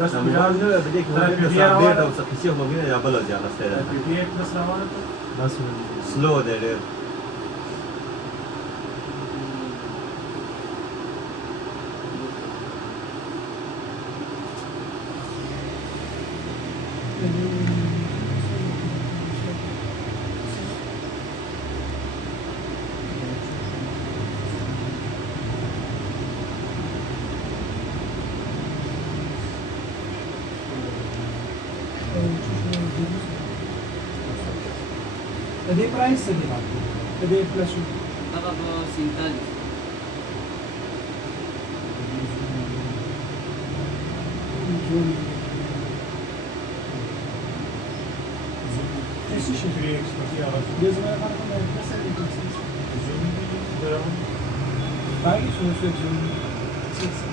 بس موبایل بديك موبایل سابیر او سخیسی موبایل یا بلد یا نستیده. PPA plus روانه تو؟ بس سلو ده. Cadê price ali, Marco? Cadê flash? Estava com Sintalis. Esse Infinix aqui, ó. Mesmo era para comer, não sei o que é isso. Zoom, Tá isso, eu sou de